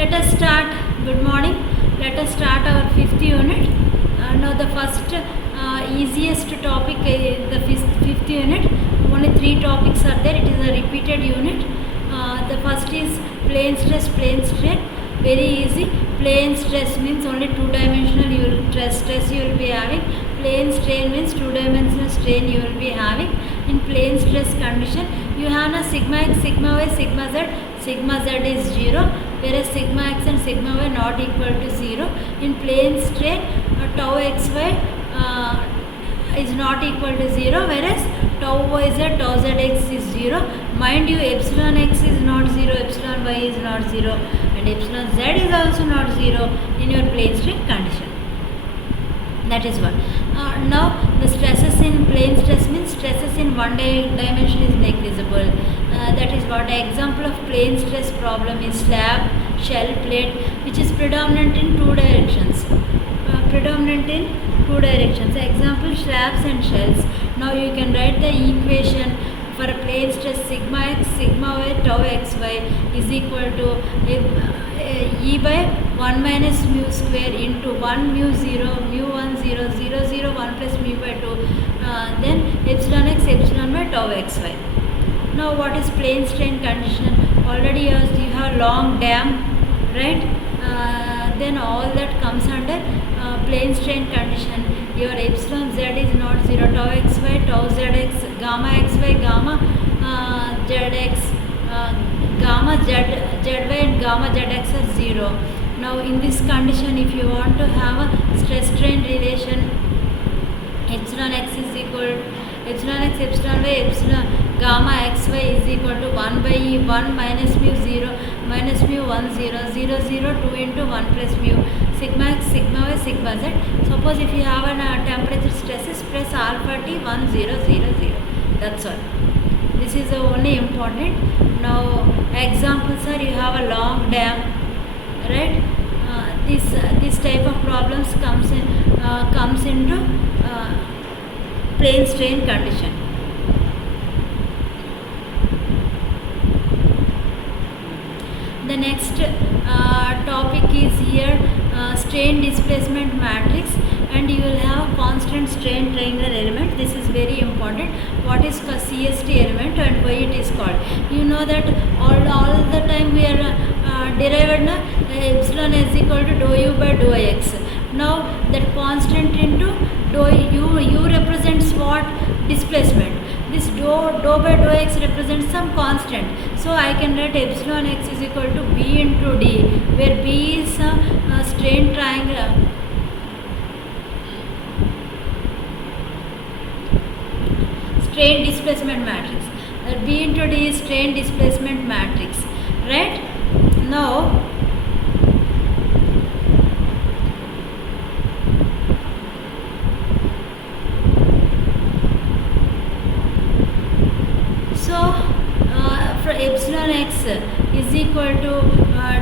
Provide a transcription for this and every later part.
Let us start. Good morning. Let us start our fifth unit. Now the first easiest topic in the fifth unit. Only three topics are there. It is a repeated unit. The first is plane stress, plane strain. Very easy. Plane stress means only two-dimensional stress you will be having. Plane strain means two-dimensional strain you will be having. In plane stress condition, you have a sigma x, sigma y, sigma z. Sigma z is 0, whereas sigma x and sigma y not equal to 0. In plane strain, tau xy is not equal to 0, whereas tau yz, tau zx is 0. Mind you, epsilon x is not 0, epsilon y is not 0, and epsilon z is also not 0 in your plane strain condition. That is one. Now the stresses in plane stress means stresses in one dimension is negligible. That is what an example of plane stress problem is slab, shell, plate, which is predominant in two directions. Example, slabs and shells. Now you can write the equation for a plane stress sigma x, sigma y, tau xy is equal to E by 1 minus mu square into 1 mu 0, mu 1 0, 0 0 1 plus mu by 2, then epsilon x, epsilon y, tau xy. Now what is plane strain condition? Already you have long dam, right? Then all that comes under plane strain condition. Your epsilon z is not 0, tau xy, tau zx, gamma xy, gamma zx, gamma zy and gamma zx are 0. Now in this condition, if you want to have a stress strain relation, epsilon x is equal epsilon x, epsilon y, epsilon gamma xy is equal to 1 by 1 minus mu 0 minus mu 1 0 0 0 2 into 1 plus mu sigma x, sigma y, sigma z. Suppose if you have a temperature stresses, press alpha t 1 0 0 0. That's all. This is the only important. Now examples are, you have a long dam, right? This type of problems comes into plane strain condition. The next topic is here strain displacement matrix, and you will have constant strain triangular element. This is very important. What is CST element and why it is called? You know that all the time we are derived epsilon is equal to dou u by dou x. Now that constant into dou u represents what? Displacement. This dou by dou x represents some constant. So I can write epsilon x is equal to b into d, where b is a strain triangle. Strain displacement matrix. B into d is strain displacement matrix, right? Now for epsilon x is equal to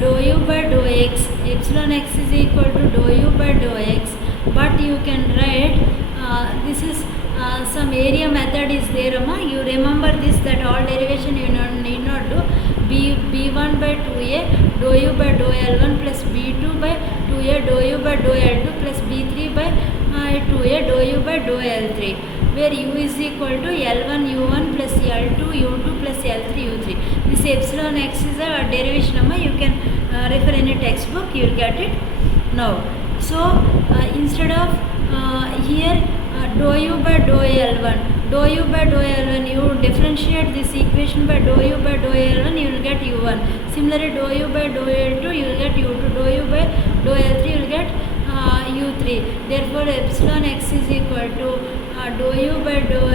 dou u by dou x, epsilon x is equal to dou u by dou x, but you can write this is some area method is there, you remember this, that all derivation you need not do. b1 by 2a dou u by dou l1 plus b2 by 2a dou u by dou l2 plus b3 by 2a dou u by dou l3, where u is equal to L1 U1 plus L2 U2 plus L3 U3. This epsilon x is a derivation, you can refer in a textbook, you will get it now. So instead of here dou u by dou L1, dou u by dou L1, you differentiate this equation by dou u by dou L1, you will get U1. Similarly, dou u by dou L2, you will get U2. Dou u by dou L3, you will get U3. Therefore, epsilon x is equal to dou u by dou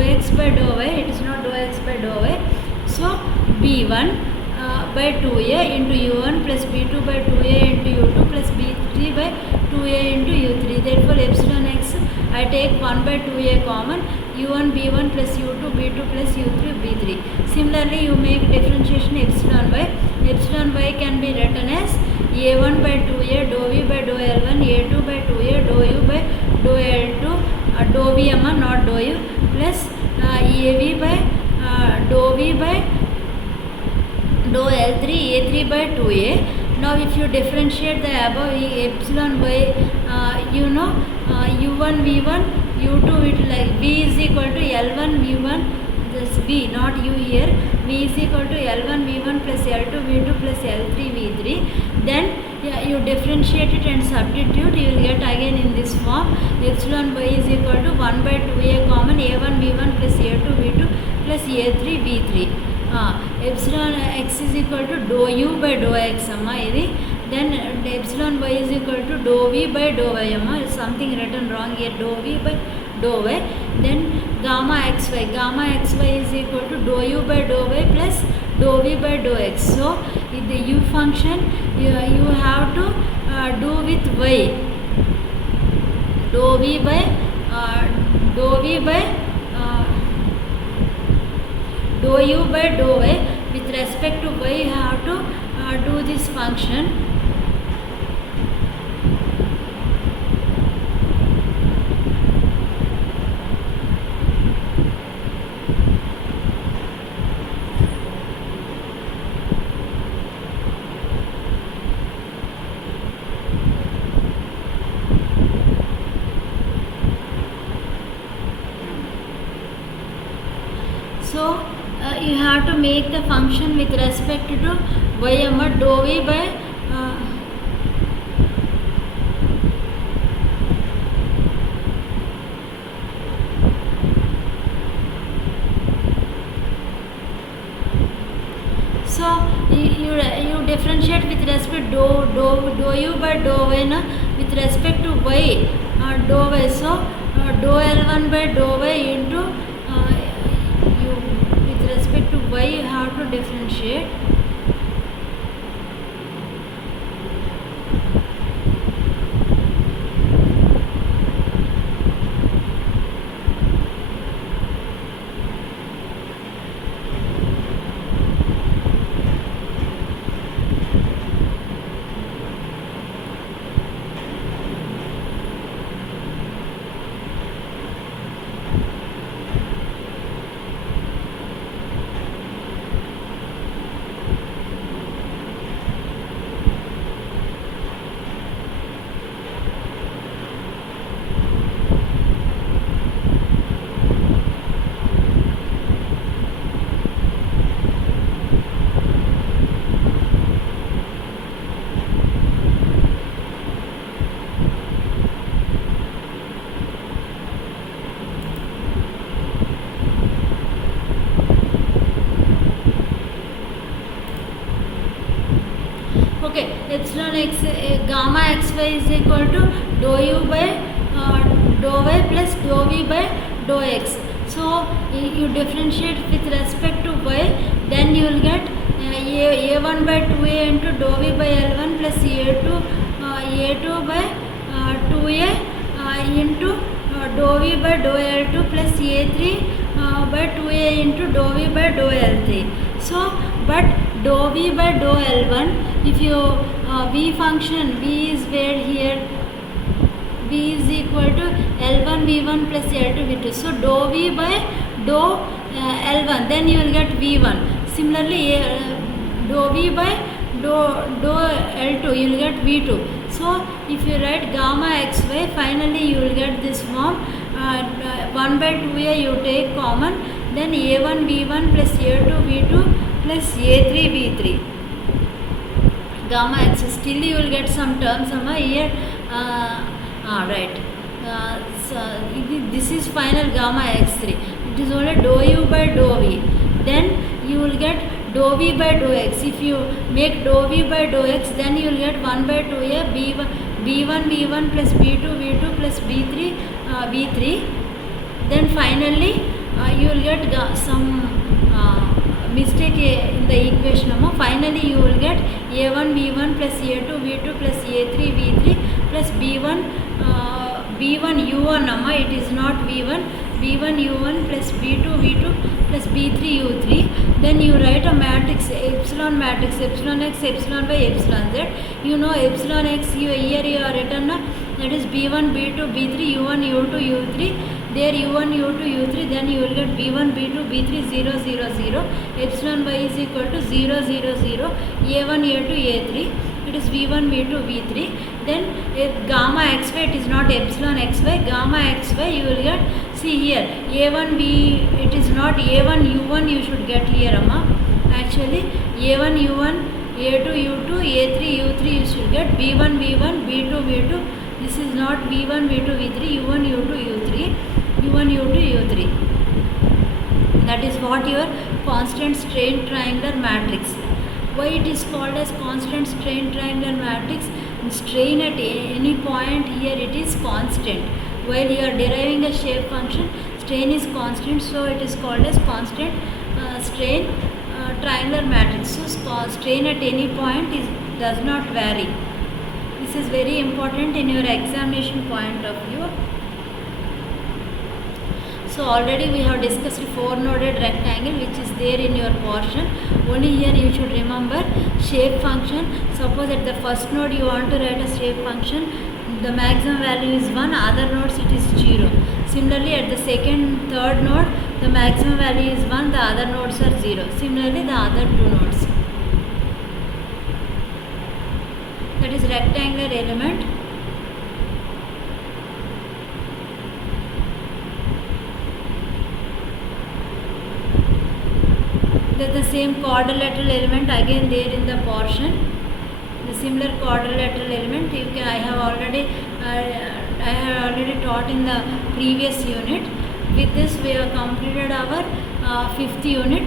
x by dou y. It is not dou x by dou y. So b1 by 2a into u1 plus b2 by 2a into u2 plus b3 by 2a into u3. Therefore epsilon x, I take 1 by 2a common, u1 b1 plus u2 b2 plus u3 b3. Similarly, you make differentiation epsilon y. Epsilon y can be written as a1 by 2a dou v by dou l1, a2 by 2a dou u by dou l2, dou v not dou u, plus av by dou v by dou L3 A3 by 2A now if you differentiate the above epsilon y, u1 v1 u2 v2, like v is equal to l1 v1, this v not u here, v is equal to l1 v1 plus l2 v2 plus l3 v3. Then you differentiate it and substitute, you will get again in this form epsilon y is equal to 1 by 2a common a1 v1 plus a2 v2 plus a3 v3. Epsilon x is equal to dou u by dou x amma idi. Then epsilon y is equal to dou v by dou y amma, something written wrong here, dou v by dou y. Then gamma xy is equal to dou u by dou y plus dou v by dou x. So in the u function you have to do with y, dou v by dou u by dou y. With respect to y you have to do this function. So you have to make the function with respect to y amma dou v by so you differentiate with respect dou u by dou y na, with respect to y dou y. So dou l1 by dou y into with respect to y you have to differentiate. Okay, epsilon x gamma xy is equal to dou u by dou y plus dou v by dou x. So you differentiate with respect to y, then you will get a1 by 2a into dou v by l1 plus a2 by 2a into dou v by dou l2 plus a3 by 2a into dou v by dou l3. So but dou v by dou l1, if you v function, v is where here, v is equal to l1 v1 plus l2 v2. So dou v by dou l1, then you will get v1. Similarly dou v by dou l2, you will get v2. So if you write gamma xy, finally you will get this form 1 by 2a you take common, then a1 v1 plus a2 v2 plus a3 v3 gamma x. Still you will get some terms here, right. So this is final gamma x3. It is only dou u by dou v. Then you will get dou v by dou x. If you make dou v by dou x, then you will get 1 by 2a b1 v1 plus b2 v2 plus b3 v3. Then finally you will get some mistake in the equation. Finally you will get a1 v1 plus a2 v2 plus a3 v3 plus b1 u1 it is not v1 u1 plus b2 v2 plus b3 u3. Then you write a matrix, epsilon matrix, epsilon x, epsilon y, epsilon z. You know epsilon x here you are written, that is b1 b2 b3 u1 u2 u3. There u1 u2 u3, then you will get b1 b2 b3 0 0 0. Epsilon y is equal to 0 0 0, a1 a2 a3. it is v1 v2 v3. Then if gamma xy, it is not epsilon xy, gamma xy you will get, see here a1 b, it is not a1 u1 you should get here amma, actually a1 u1, a2 u2, a3 u3 you should get, b1 v1, b2 v2, this is not v1 v2 v3, u1 u2 u3, u1 u2 u3. That is what your constant strain triangular matrix. Why it is called as constant strain triangular matrix? Strain at any point here it is constant. While you are deriving a shape function, strain is constant, so it is called as constant strain triangular matrix. So strain at any point does not vary. This is very important in your examination point of view. So already we have discussed 4-noded rectangle which is there in your portion. Only here you should remember shape function. Suppose at the first node you want to write a shape function, the maximum value is 1, other nodes it is 0. Similarly at the second, third node the maximum value is 1, the other nodes are 0. Similarly the other two nodes. That is rectangular element. The same quadrilateral element again there in the portion, the similar quadrilateral element you can, I have already taught in the previous unit. With this we have completed our 5th unit.